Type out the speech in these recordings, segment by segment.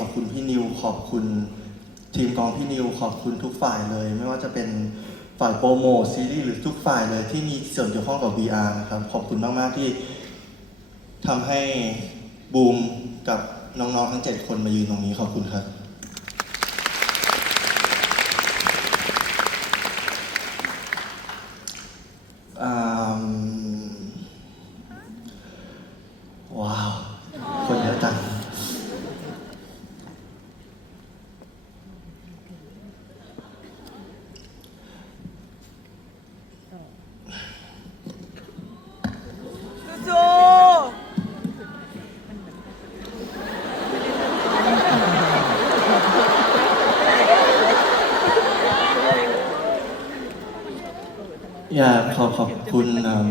ขอบคุณพี่นิวขอบคุณทีมกองพี่นิวขอบคุณทุกฝ่ายเลย ไม่ว่าจะเป็นฝ่ายโปรโมทซีรีส์หรือทุกฝ่ายเลยที่มีส่วนเกี่ยวข้องกับ VR นะครับ ขอบคุณมาก ๆ ที่ทำให้บูมกับน้อง ๆ ทั้ง 7 คนมายืนตรงนี้ขอบคุณครับ อืมว้าว คนเยอะจัง สู้ อยากขอขอบคุณเอิ่ม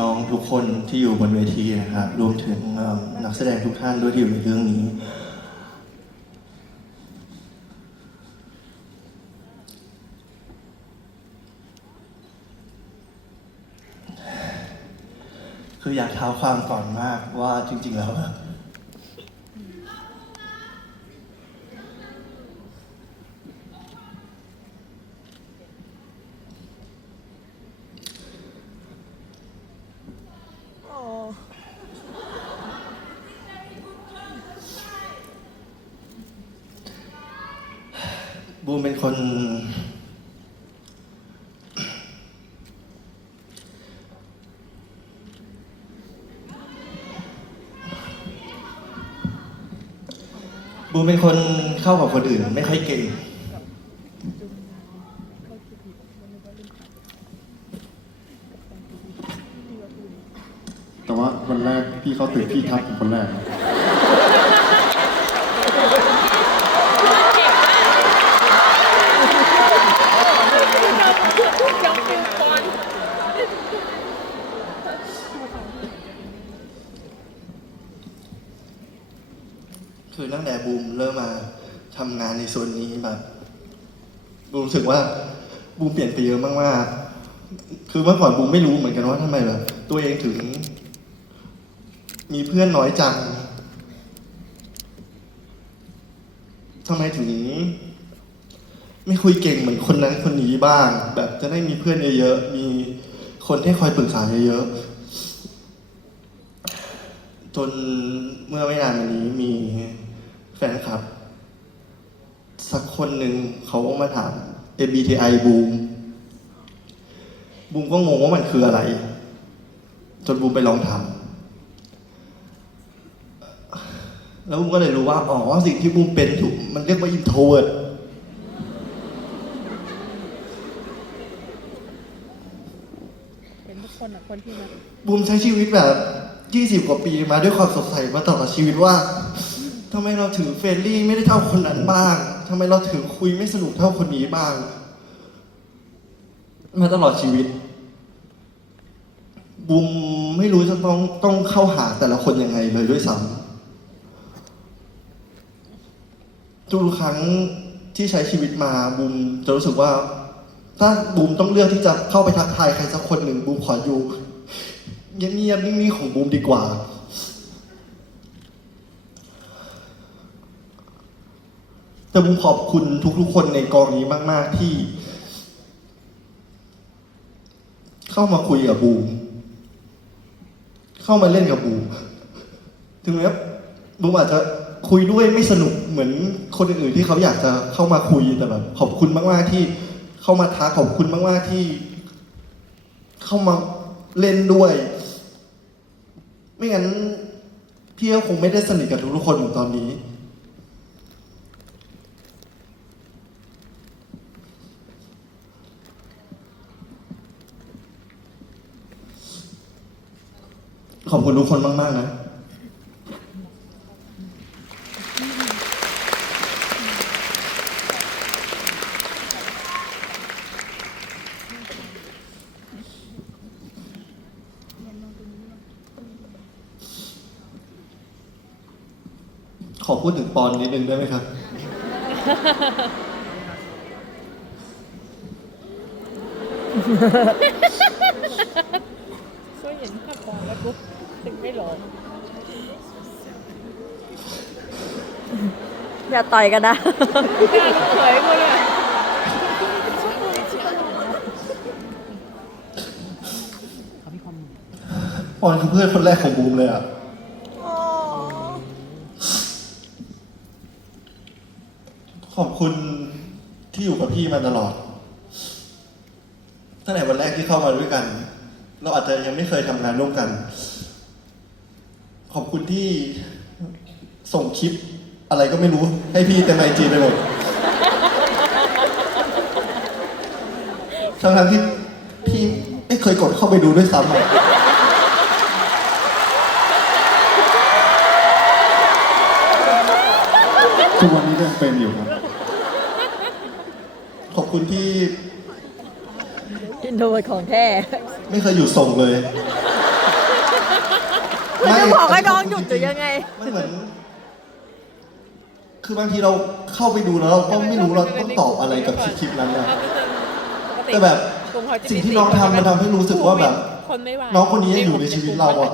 น้องๆทุกคนที่อยู่บนเวทีนะครับรวมถึงเอิ่มนักแสดงทุกท่านด้วยที่อยู่ในเรื่องนี้ คืออยากเท้าความก่อนมากว่าจริง ๆ แล้วอะๆโอ้ บูมเป็นคน บูมเป็นคนเข้ากับคนอื่น ไม่ค่อยเก่ง แต่ว่าวันแรกพี่เขาตื่นพี่ทักผมคนแรกนะ คือตั้งแต่บูมเริ่มมาทำงานในโซนนี้แบบ บูมรู้สึก ว่าบูมเปลี่ยนไปเยอะมากๆ คือเมื่อก่อนบูมไม่รู้เหมือนกันว่าทำไมแบบตัวเองถึง มีเพื่อนน้อยจังทำไมถึง ไม่คุยเก่งเหมือนคนนั้นคนนี้บ้าง แบบจะได้มีเพื่อนเยอะๆ มีคนให้คอยปรึกษาเยอะๆ จนเมื่อไม่นานมานี้มีแฟนคลับ สักคนหนึ่งเขามาถาม MBTI บูมบูมก็งงว่ามันคืออะไร จนบูมไปลองทำแล้วบูมก็เลยรู้ว่า อ๋อ สิ่งที่บูมเป็นถูกมันเรียกว่า introvert เป็นทุกคนอะคนที่มาบูมใช้ชีวิตแบบ20กว่าปีมาด้วยความสดใสมาตลอดชีวิตว่าทำไมเราถึงเฟรนลี่ไม่ได้เท่าคนนั้นบ้าง ทำไมเราถึงคุยไม่สนุกเท่าคนนี้บ้าง มาตลอดชีวิตบูมไม่รู้จะต้องต้องเข้าหาแต่ละคนยังไงเลยด้วยซ้ำทุกครั้งที่ใช้ชีวิตมาบูมจะรู้สึกว่า ถ้าบูมต้องเลือกที่จะเข้าไปทักทายใครสักคนหนึ่งบูมขออยู่เงียบๆนิ่งๆของบูมดีกว่า แต่บูมขอบคุณทุกๆคนในกองนี้มาก ๆ ที่ เข้ามาคุยกับบูม เข้ามาเล่นกับบูม ถึงแม้บูมอาจจะคุยด้วยไม่สนุกเหมือนคนอื่นๆที่เขาอยากจะเข้ามาคุยแต่แบบขอบคุณมากๆที่เข้ามาท้าขอบคุณมากๆที่ เข้ามาเล่นด้วย ไม่งั้นพี่ก็คงไม่ได้สนิทกับทุกๆคนเหมือนตอนนี้ ขอบคุณทุกคนมาก ๆ นะ ขอพูดถึงปอนนิดนึงได้ไหมครับ ก็เห็นภาพก่อนแล้วปุ๊บถึงไม่หลงอย่าต่อยกันนะหน้าลูกเขยกูเลยปอนคือเพื่อนคนแรกของบูมเลยอะโอ้ขอบคุณที่อยู่กับพี่มาตลอดตั้งแต่วันแรกที่เข้ามาด้วยกัน เราอาจจะยังไม่เคยทำงานร่วมกัน ขอบคุณที่ส่งคลิปอะไรก็ไม่รู้ให้พี่เต็มไอจีไปหมดทั้งๆที่พี่ไม่เคยกดเข้าไปดูด้วยซ้ำอะทุกวันนี้ก็ยังเป็นอยู่ครับ ขอบคุณที่ อินโดนของแท้ ไม่เคยหยุดส่งเลยคือจะบอกให้น้องหยุดหรือยังไง มันเหมือน คือบางทีเราเข้าไปดูแล้วเราก็ไม่รู้เราต้องตอบอะไรกับคลิปๆนั้นนะแต่แบบสิ่งที่น้องทำมันทำให้รู้สึกว่าแบบคนไม่ไหวน้องคนนี้ยังอยู่ในชีวิตเราอะ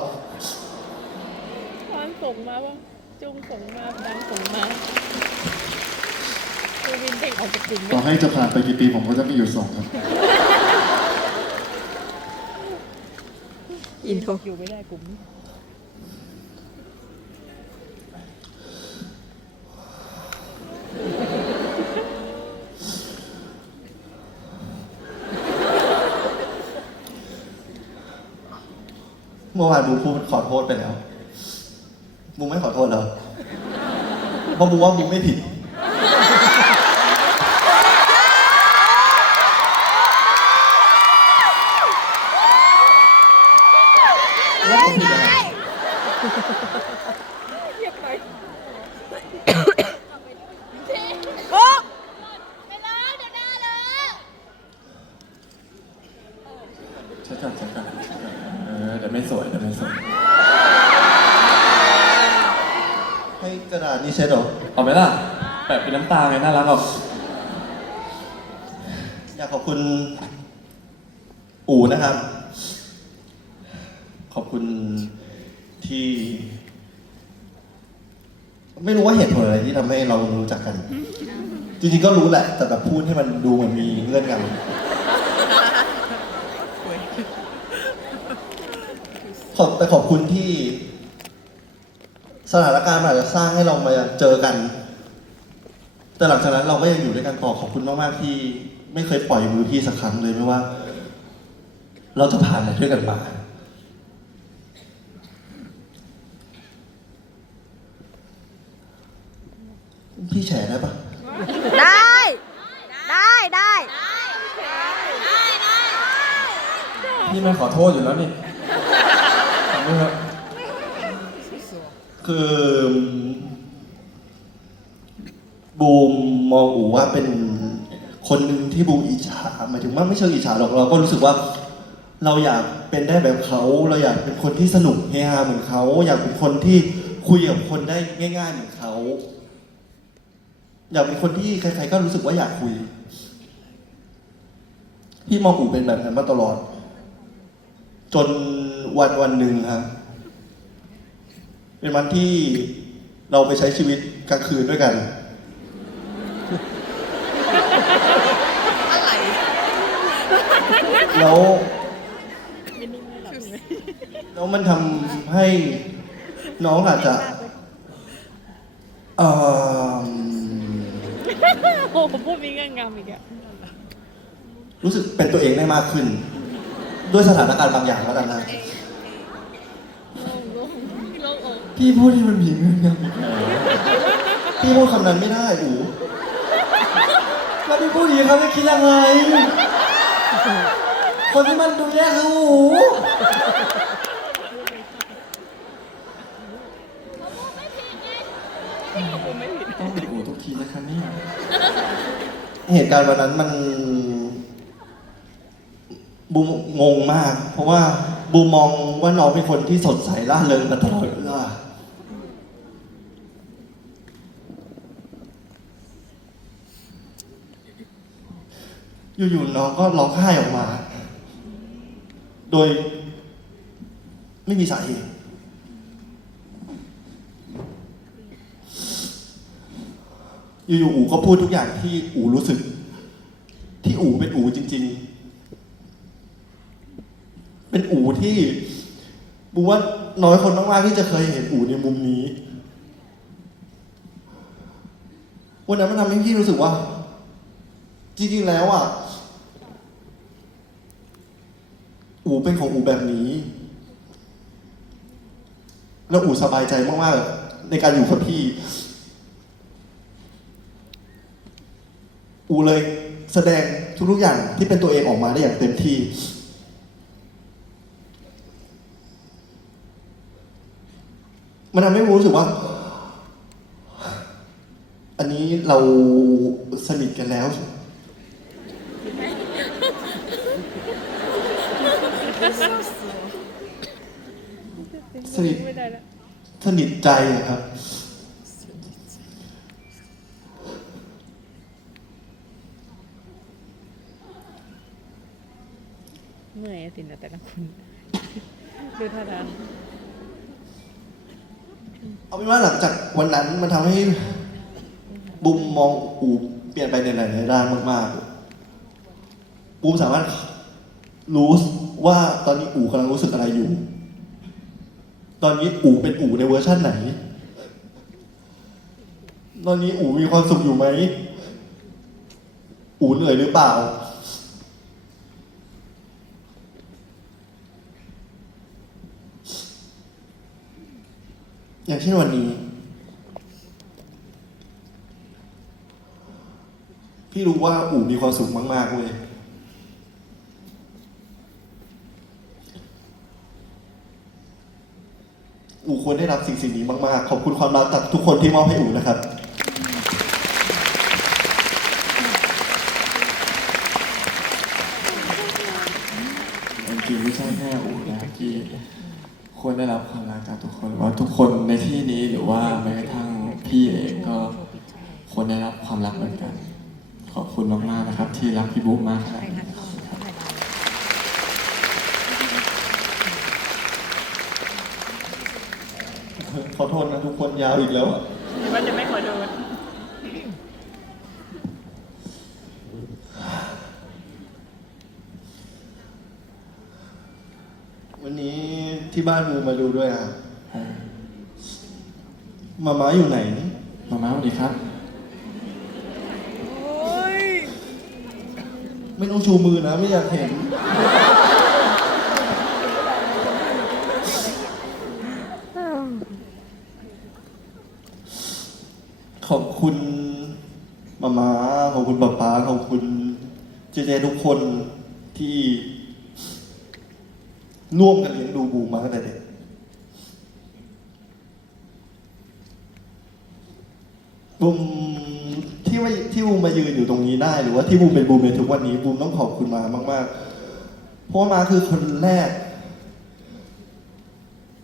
ตอนส่งมาว่าจุงส่งมาดังส่งมาคือวินเด็กออกจากกลุ่มต่อให้จะผ่านไปกี่ปีผมก็จะไม่หยุดส่งครับ อินโทรอยู่ไม่ได้กลุ่มนี้เมื่อวานบูพูดขอโทษไปแล้วบูไม่ขอโทษแล้วเพราะบูว่าบูไม่ผิด แล้วผมผิดอะไร เรียกไป โอ้ ชัดก่อนชัดก่อนชัดก่อนเออเดี๋ยวไม่สวยเดี๋ยวไม่สวย ให้กระดาษนี้เช็ดเหรอ เอาไหมล่ะแปะเป็นน้ำตาไงน่ารักออก อยากขอบคุณอู๋นะครับ ขอบคุณที่ ไม่รู้ว่าเหตุผลอะไรที่ทำให้เรารู้จักกัน จริงๆก็รู้แหละ แต่แบบพูดให้มันดูเหมือนมีเงื่อนงำขอบแต่ขอบคุณที่สถานการณ์มันอาจจะสร้างให้เรามาเจอกัน แต่หลังจากนั้นเราก็ยังอยู่ด้วยกันต่อขอบคุณมากๆที่ ไม่เคยปล่อยมือพี่สักครั้งเลยไม่ว่า เราจะผ่านอะไรด้วยกันมา พี่แฉได้ปะได้ ได้ได้พี่ไม่ขอโทษอยู่แล้วนี่ขอโทษครับคือบูมมองอูว่าเป็น คนหนึ่งที่บูอิจฉาหมายถึงว่าไม่เชิงอิจฉาหรอกเราก็รู้สึกว่า เราอยากเป็นได้แบบเขา เราอยากเป็นคนที่สนุกเฮฮาเหมือนเขา อยากเป็นคนที่คุยกับคนได้ง่าย ๆ เหมือนเขาอยากเป็นคนที่ใครๆก็รู้สึกว่าอยากคุย พี่มองอูเป็นแบบนั้นมาตลอด จนวันวันหนึ่งครับเป็นวันที่เราไปใช้ชีวิตกลางคืนด้วยกัน แล้ว แล้วมันทำให้น้องอาจจะเอ่อโอ้ผมพูดมีเงื่อนงำอีกอะรู้สึกเป็นตัวเองได้มากขึ้น ด้วยสถานการณ์บางอย่างแล้วกันนะพี่พูดให้มันมีเงื่อนงำพี่พูดคำนั้นไม่ได้อู๋แล้วพี่พูดอย่างนี้เขาจะคิดยังไง คนที่มันดูแย่คืออู๋ต้องติดหูทุกทีนะครับเนี่ยเหตุการณ์วันนั้นมันบูมงงมาก เพราะว่าบูมมองว่าน้องเป็นคนที่สดใสร่าเริงมาตลอดเวลาอยู่ๆน้องก็ร้องไห้ออกมา ดยไม่มีสาเหตุ อยู่ๆอูก็พูดทุกอย่างที่อูรู้สึก ที่อูเป็นอูจริง ๆ เป็นอูที่บูว่าน้อยคนมากๆที่จะเคยเห็นอูในมุมนี้ วันนั้นมันทำให้พี่รู้สึกว่า จริงๆแล้วอะ อูเป็นของอูแบบนี้ แล้วอูสบายใจมากๆในการอยู่กับพี่ อูเลยแสดงทุกๆอย่างที่เป็นตัวเองออกมาได้อย่างเต็มที่มันทำให้รู้สึกว่า อันนี้เราสนิทกันแล้ว สนิทไม่ได้แล้วสนิทใจอะครับ เหนื่อยอะสินะแต่ละคนดูท่าทางเอาเป็นว่าหลังจากวันนั้นมันทำให้บุมมองอูเปลี่ยนไปในหลายๆด้านมากๆบูมสามารถ รู้ว่าตอนนี้อูกำลังรู้สึกอะไรอยู่ ตอนนี้อูเป็นอูในเวอร์ชั่นไหน ตอนนี้อูมีความสุขอยู่ไหม อูเหนื่อยหรือเปล่า อย่างเช่นวันนี้ พี่รู้ว่าอู๋มีความสุขมากๆเว้ย อู๋ควรได้รับสิ่งสิ่งนี้มากๆ ขอบคุณความรักจากทุกคนที่มอบให้อู๋นะครับจริงๆไม่ใช่แค่อูนะที่ควรได้รับความรักจากทุกคนว่าทุกคนในที่นี้หรือว่าแม้กระทั่งพี่เองก็ควรได้รับความรักเหมือนกัน ขอบคุณมากๆนะครับ ที่รักพี่บุ๊กมากครับ ขอโทษนะทุกคนยาวอีกแล้วอะหรือว่าจะไม่ขอโดนวันนี้ที่บ้านมูมาดูด้วยอะเออมาม้าอยู่ไหน มาม่าสวัสดีครับไม่ต้องชูมือนะ ไม่อยากเห็น ขอบคุณมามาขอบคุณป๊าป๊าขอบคุณเจเจทุกคนที่ ร่วมกันเลี้ยงดูบูมมาตั้งแต่เด็กบูมที่ว่าที่บูมมายืนอยู่ตรงนี้ได้ หรือว่าที่บูมเป็นบูมในทุกวันนี้บูมต้องขอบคุณมามาก ๆ เพราะว่ามาคือคนแรก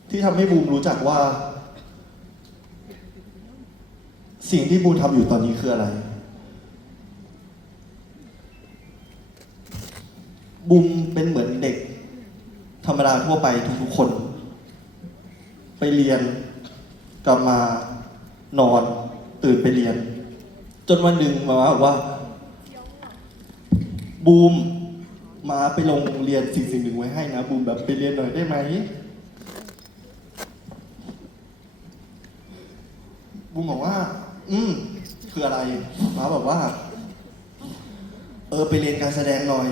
ที่ทำให้บูมรู้จักว่า สิ่งที่บูมทำอยู่ตอนนี้คืออะไรบูมเป็นเหมือนเด็ก ธรรมดาทั่วไปทุกๆคน ไปเรียนกลับมานอนตื่นไปเรียน จนวันหนึ่งมาบอกว่า บูมมาไปลงเรียนสิ่งสิ่งหนึ่งไว้ให้นะ บูมแบบไปเรียนหน่อยได้ไหมบูมบอกว่า อืมคืออะไรมาบอกว่า เออไปเรียนการแสดงหน่อย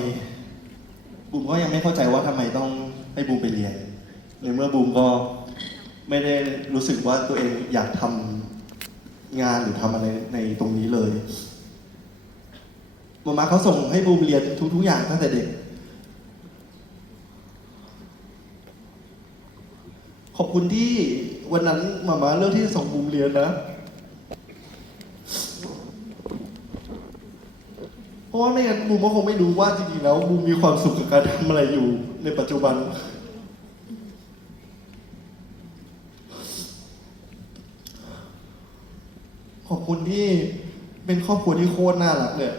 บูมก็ยังไม่เข้าใจว่าทำไมต้องให้บูมไปเรียน ในเมื่อบูมก็ไม่ได้รู้สึกว่าตัวเองอยากทำงานหรือทำอะไรในตรงนี้เลยมามาเขาส่งให้บูมเรียนทุก ๆ อย่างตั้งแต่เด็ก ขอบคุณที่วันนั้นมามาเลือกที่จะส่งบูมเรียนนะ เพราะว่าไม่งั้นบูมก็คงไม่รู้ว่าจริงๆแล้วบูมมีความสุขกับการทำอะไรอยู่ในปัจจุบัน ขอบคุณที่เป็นครอบครัวที่โคตรน่ารักเลย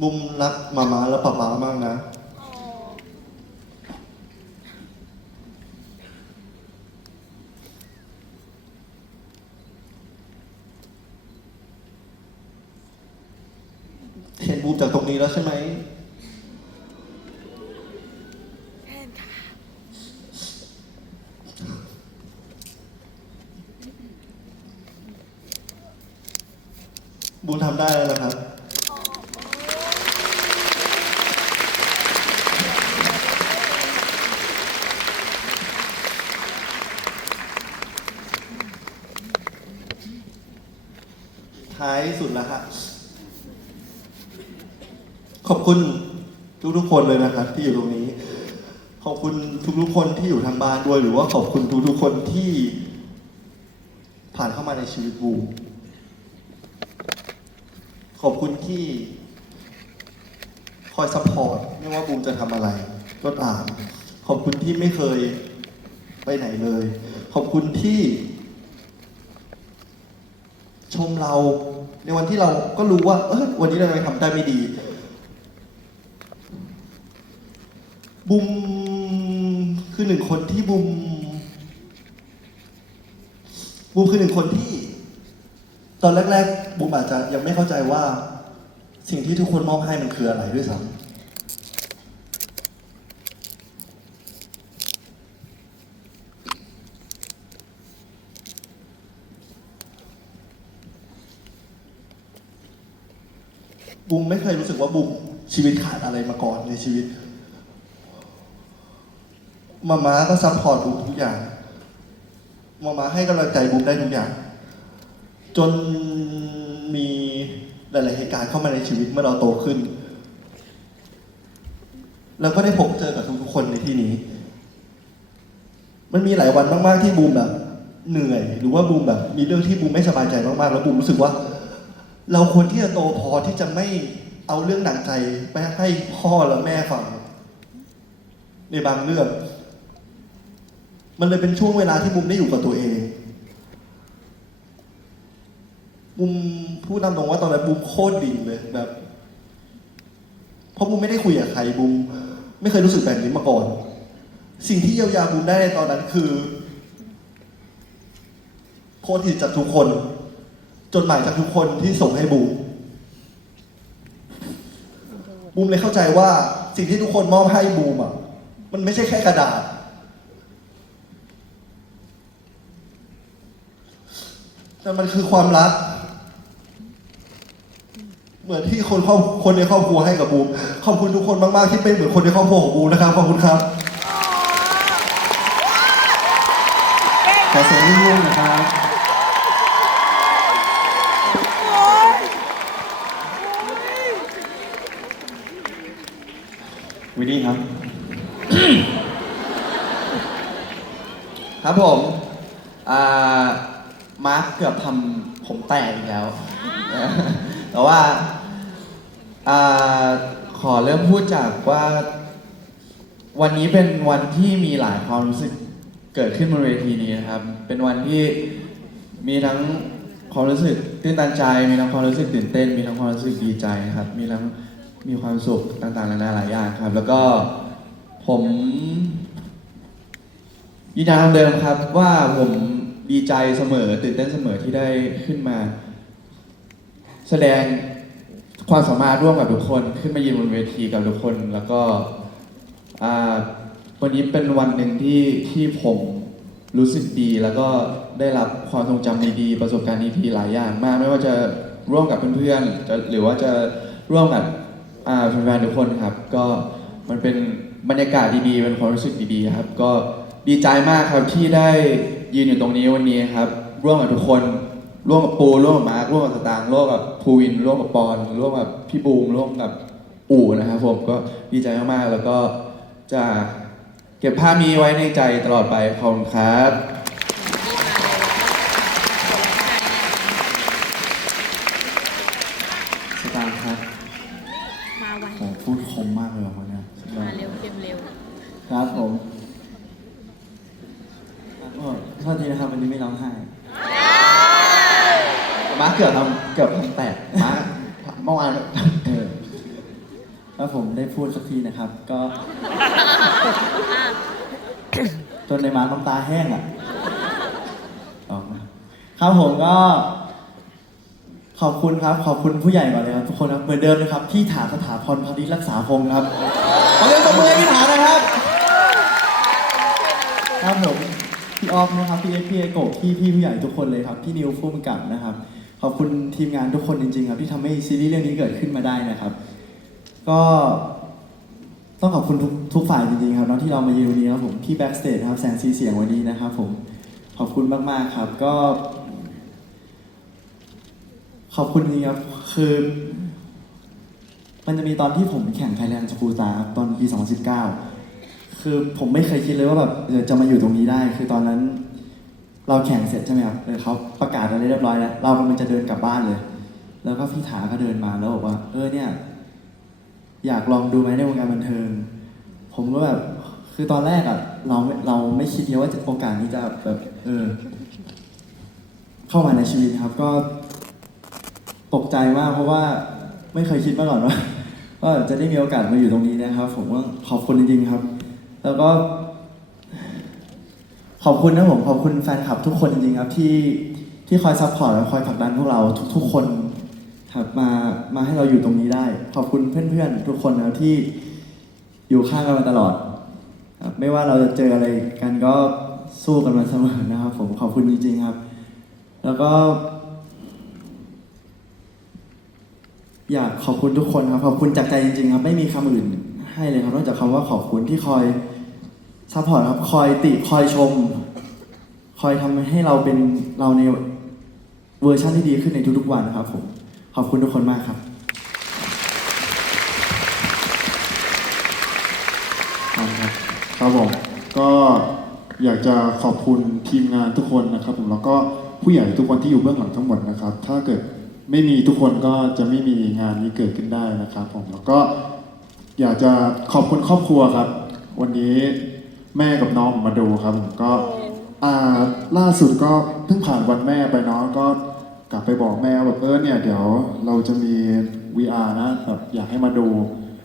บุมรักมามาและป๊าป๊ามากนะ เห็นบูมจากตรงนี้ แล้วใช่ไหมบูมทำได้แล้วนะครับ ท้ายสุดแล้วฮะ ขอบคุณทุกๆคนเลยนะครับ ที่อยู่ตรงนี้ ขอบคุณทุกๆคนที่อยู่ทางบ้านด้วย หรือว่าขอบคุณทุกๆคนที่ ผ่านเข้ามาในชีวิตบูมขอบคุณที่ คอยซัพพอร์ตไม่ว่าบูมจะทำอะไรก็ตาม ขอบคุณที่ไม่เคยไปไหนเลย ขอบคุณที่ ชมเราในวันที่เราก็รู้ว่า เออวันนี้เราทำได้ไม่ดี บุมคือหนึ่งคนที่บุมบุมคือหนึ่งคนที่ ตอนแรก ๆ บุมอาจจะยังไม่เข้าใจว่า สิ่งที่ทุกคนมอบให้มันคืออะไรด้วยซ้ำบุมไม่เคยรู้สึกว่าบุมชีวิตขาดอะไรมาก่อนในชีวิต มาม้าก็ซัพพอร์ตบูมทุกอย่างมาม้าให้กำลังใจบูมได้ทุกอย่าง จนมีหลาย ๆ เหตุการณ์เข้ามาในชีวิตเมื่อเราโตขึ้น แล้วก็ได้พบเจอกับทุกๆคนในที่นี้ มันมีหลายวันมาก ๆ ที่บูมแบบ เหนื่อย หรือว่าบูมแบบ มีเรื่องที่บูมไม่สบายใจมาก ๆ แล้วบูมรู้สึกว่า เราควรที่จะโตพอที่จะไม่เอาเรื่องหนักใจไปให้พ่อและแม่ฟัง ในบางเรื่อง มันเลยเป็นช่วงเวลาที่บุมได้อยู่กับตัวเองบุมพูดตามตรงว่าตอนนั้นบุมโคตรดิ่งเลยแบบ เพราะบุมไม่ได้คุยกับใครบุมไม่เคยรู้สึกแบบนี้มาก่อน สิ่งที่เยียวยาบุมได้ในตอนนั้นคือโคตรถิดจากทุกคน จดหมายจากทุกคนที่ส่งให้บูมบูมเลยเข้าใจว่าสิ่งที่ทุกคนมอบให้บูมอะ มันไม่ใช่แค่กระดาษ แต่มันคือความรัก เหมือนที่คนครอบคนในครอบครัวให้กับบูมขอบคุณทุกคนมาก ๆ ที่เป็นเหมือนคนในครอบครัวของบูมนะครับขอบคุณครับขอเสียงรุ่งๆนะครับ วินนี่ครับ ครับผม อ่า มาร์คเกือบทำผมแตกอีกแล้ว แต่ว่าอขอเริ่มพูดจากว่า วันนี้เป็นวันที่มีหลายความรู้สึกเกิดขึ้นบนเวทีนี้นะครับ เป็นวันที่มีทั้งความรู้สึกตื้นตันใจ มีทั้งความรู้สึกตื่นเต้น มีทั้งความรู้สึกดีใจครับ มีทั้งมีความสุขต่างๆนานาหลายอย่างครับ แล้วก็ผมยืนยันคำเดิมครับว่าผม ดีใจเสมอตื่นเต้นเสมอที่ได้ขึ้นมา แสดงความสามารถร่วมกับทุกคนขึ้นมายืนบนเวทีกับทุกคน แล้วก็วันนี้เป็นวันหนึ่งที่ที่ผมรู้สึกดีแล้วก็ได้รับความทรงจำดีๆประสบการณ์ดีๆหลายอย่างมาก ไม่ว่าจะร่วมกับเพื่อนๆหรือว่าจะร่วมกับแฟนๆทุกคนครับ ก็มันเป็นบรรยากาศดีๆเป็นความรู้สึกดีๆครับ ก็ดีใจมากครับที่ได้ ยืนอยู่ตรงนี้วันนี้ครับ ร่วมกับทุกคนร่วมกับปูร่วมกับมาร์คร่วมกับสตางค์ร่วมกับภูวิน ร่วมกับปอนร่วมกับพี่บูมร่วมกับอู่นะครับผมก็ดีใจมากๆแล้วก็จะเก็บภาพนี้ไว้ในใจตลอดไปขอบคุณครับ สตางค์ครับ มาไว โหพูดคมมากเลยวันนี้สุดยอ มา ด เร็วเกมเร็ว ครับผมโอ้โทษทีนะครับวันนี้ไม่ร้องไห้ มาร์คเกือบทำเกือบทำแตกมาร์คเมื่อวาน เออ ถ้าผมได้พูดสักทีนะครับ ก็ จนในมาร์คน้ำตา แห้งอะออกมาครับผมก็ ขอบคุณครับ ขอบคุณผู้ใหญ่ก่อนเลยครับทุกคนครับเหมือนเดิมนะครับพี่ถาสถาพรพาริรักษาพงศ์ครับขอเรียนตบมือให้พี่ถานะครับครับผมพี่ออฟนะครับพี่เอ็กพี่เอโกพี่พี่ผู้ใหญ่ทุกคนเลยครับพี่นิวฟูมกับนะครับ ขอบคุณทีมงานทุกคนจริงๆครับที่ทำให้ซีรีส์เรื่องนี้เกิดขึ้นมาได้นะครับ ก็ ต้องขอบคุณทุกทุกฝ่ายจริงๆครับน้องที่เรามายืนตรงนี้ครับผมพี่แบ็กสเตจครับแสงสีเสียงวันนี้นะครับผมขอบคุณมากๆครับก็ ขอบคุณจริงๆครับคือ มันจะมีตอนที่ผมแข่งไทยแลนด์สกูตาตอนปี2019 คือผมไม่เคยคิดเลยว่าแบบจะมาอยู่ตรงนี้ได้ คือตอนนั้น เราแข่งเสร็จใช่ไหมครับเออเขาประกาศอะไรเรียบร้อยแล้วเรากำลังจะเดินกลับบ้านเลย แล้วก็พี่ถาก็เดินมาแล้วบอกว่า เออเนี่ย อยากลองดูไหมในวงการบันเทิง ผมก็แบบคือตอนแรกอะเราเราไม่คิดเลยว่าจะโอกาสนี้จะแบบเออเข้ามาในชีวิตครับ ก็ตกใจมากเพราะว่าไม่เคยคิดมาก่อนว่าว่าจะได้มีโอกาสมาอยู่ตรงนี้นะครับ ผมว่าขอบคุณจริงๆครับ แล้วก็ ขอบคุณนะผมขอบคุณแฟนคลับทุกคนจริงๆครับที่ที่คอยซัพพอร์ตและคอยผลักดันพวกเราทุก ๆ คน ครับมามาให้เราอยู่ตรงนี้ได้ ขอบคุณเพื่อนๆ ทุกคนนะที่อยู่ข้างกันมาตลอดครับไม่ว่าเราจะเจออะไรกันก็สู้กันมาเสมอนะครับ ผมขอบคุณจริงๆครับ แล้วก็ อยากขอบคุณทุกคนครับ ขอบคุณจากใจจริง ๆ ครับ ไม่มีคำอื่นให้เลยครับนอกจากคำว่าขอบคุณที่คอยซัพพอร์ตครับ คอยติคอยชม คอยทำให้เราเป็นเราในเวอร์ชันที่ดีขึ้นในทุกๆวันนะครับผม ขอบคุณทุกคนมากครับ ครับครับผมก็อยากจะขอบคุณทีมงานทุกคนนะครับ ผมแล้วก็ผู้ใหญ่ทุกคนที่อยู่เบื้องหลังทั้งหมดนะครับ ถ้าเกิดไม่มีทุกคนก็จะไม่มีงานนี้เกิดขึ้นได้นะครับ ผมแล้วก็อยากจะขอบคุณครอบครัวครับ วันนี้แม่กับน้องมาดูครับผมก็อ่าล่าสุดก็เพิ่งผ่านวันแม่ไปเน้องก็ กลับไปบอกแม่ว่าแบบเออเนี่ยเดี๋ยวเราจะมี VR นะแบบอยากให้มาดู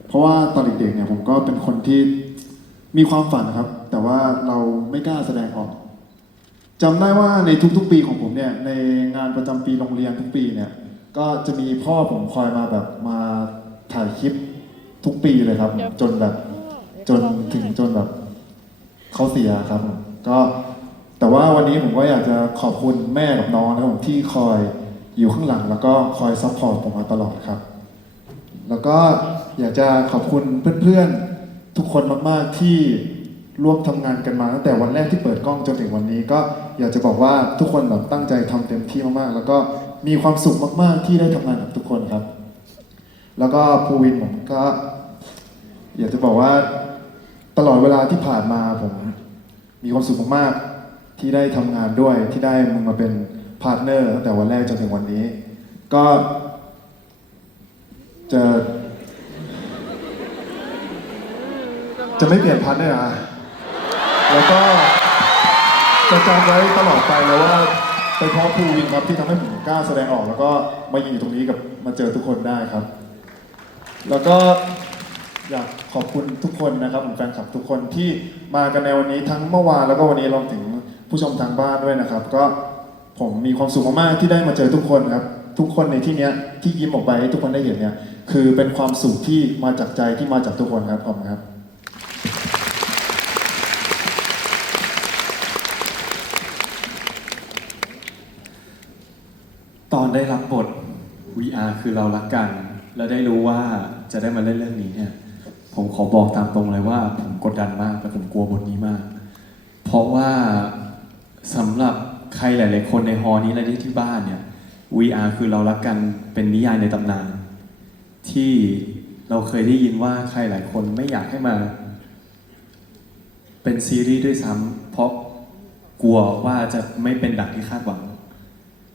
เพราะว่าตอนเด็กๆเนี่ยผมก็เป็นคนที่มีความฝันครับ แต่ว่าเราไม่กล้าแสดงออกจำได้ว่าในทุกๆปีของผมเนี่ยในงานประจำปีโรงเรียนทุกปีเนี่ยก็จะมีพ่อผมคอยมาแบบมาถ่ายคลิปทุกปีเลยครับ จนแบบจนถึงจนแบบเขาเสียครับ ก็ แต่ว่าวันนี้ผมก็อยากจะขอบคุณแม่กับน้องนะครับผมที่คอยอยู่ข้างหลัง แล้วก็คอยซัพพอร์ตผมมาตลอดครับ แล้วก็อยากจะขอบคุณเพื่อนๆทุกคนมากๆที่ร่วมทำงานกันมาตั้งแต่วันแรกที่เปิดกล้องจนถึงวันนี้ ก็อยากจะบอกว่าทุกคนแบบตั้งใจทำเต็มที่มากๆ แล้วก็มีความสุขมาก ๆ ที่ได้ทำงานกับทุกคนครับ แล้วก็ภูวินผมก็ อยากจะบอกว่าตลอดเวลาที่ผ่านมาผม มีความสุขมากๆ ที่ได้ทำงานด้วยที่ได้มึงมาเป็นพาร์ทเนอร์ตั้งแต่วันแรกจนถึงวันนี้ ก็จะจะไม่เปลี่ยนพันเลยนะแล้วก็จะจำไว้ตลอดไปเลยว่าเป็นเพราะภูวินครับที่ทำให้ผมกล้าแสดงออก แล้วก็มายืนอยู่ตรงนี้กับมาเจอทุกคนได้ครับ แล้วก็อยากขอบคุณทุกคนนะครับผมแฟนคลับทุกคนที่มากันในวันนี้ทั้งเมื่อวานแล้วก็วันนี้รวมถึง ผู้ชมทางบ้านด้วยนะครับ ก็ผมมีความสุขมากๆที่ได้มาเจอทุกคนครับ ทุกคนในที่เนี้ยที่ยิ้มออกไปให้ทุกคนได้เห็นเนี่ย คือเป็นความสุขที่มาจากใจที่มาจากทุกคนครับขอบคุณครับ ตอนได้รับบท VR คือเรารักกัน แล้วได้รู้ว่าจะได้มาเล่นเรื่องนี้เนี่ย ผมขอบอกตามตรงเลยว่า ผมกดดันมากและผมกลัวบทนี้มาก เพราะว่า สำหรับใครหลาย ๆ คนในฮอนี้และที่ที่บ้านเนี่ย VR คือเรารักกันเป็นนิยายในตำนาน ที่เราเคยได้ยินว่าใครหลายคนไม่อยากให้มา เป็นซีรีส์ด้วยซ้ำเพราะกลัวว่าจะไม่เป็นดังที่คาดหวัง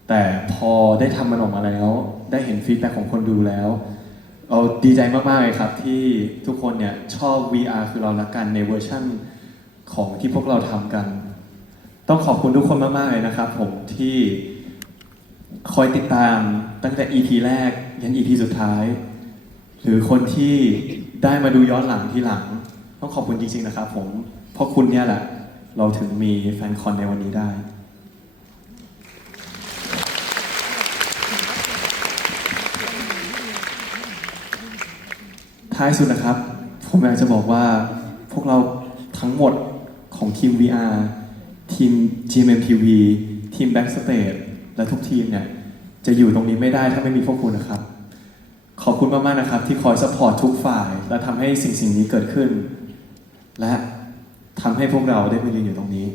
แต่พอได้ทำมันออกมาแล้ว ได้เห็นฟีดแบ็กของคนดูแล้วเราดีใจมาก ๆ เลยครับที่ทุกคนเนี่ยชอบ VR คือเราละกันในเวอร์ชั่นของที่พวกเราทำกัน ต้องขอบคุณทุกคนมากๆเลยนะครับ ผมที่คอยติดตามตั้งแต่ EP แรกยัน EP สุดท้าย หรือคนที่ได้มาดูย้อนหลังทีหลัง ต้องขอบคุณจริงๆนะครับ ผมเพราะคุณเนี่ยแหละ เราถึงมีแฟนคอนในวันนี้ได้ ท้ายสุดนะครับ ผมอยากจะบอกว่าพวกเราทั้งหมดของทีม VR ทีม GMMTV ทีม Backstage และทุกทีมเนี่ย จะอยู่ตรงนี้ไม่ได้ถ้าไม่มีพวกคุณนะครับ ขอบคุณมากๆนะครับ ที่คอยสปอร์ตทุกฝ่าย และทำให้สิ่งสิ่งนี้เกิดขึ้น และทำให้พวกเราได้มายืนอยู่ตรงนี้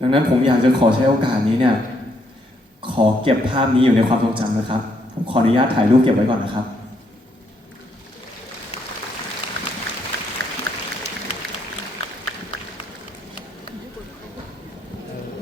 ดังนั้นผมอยากจะขอใช้โอกาสนี้เนี่ย ขอเก็บภาพนี้อยู่ในความทรงจำนะครับ ผมขออนุญาตถ่ายรูปเก็บไว้ก่อนนะครับ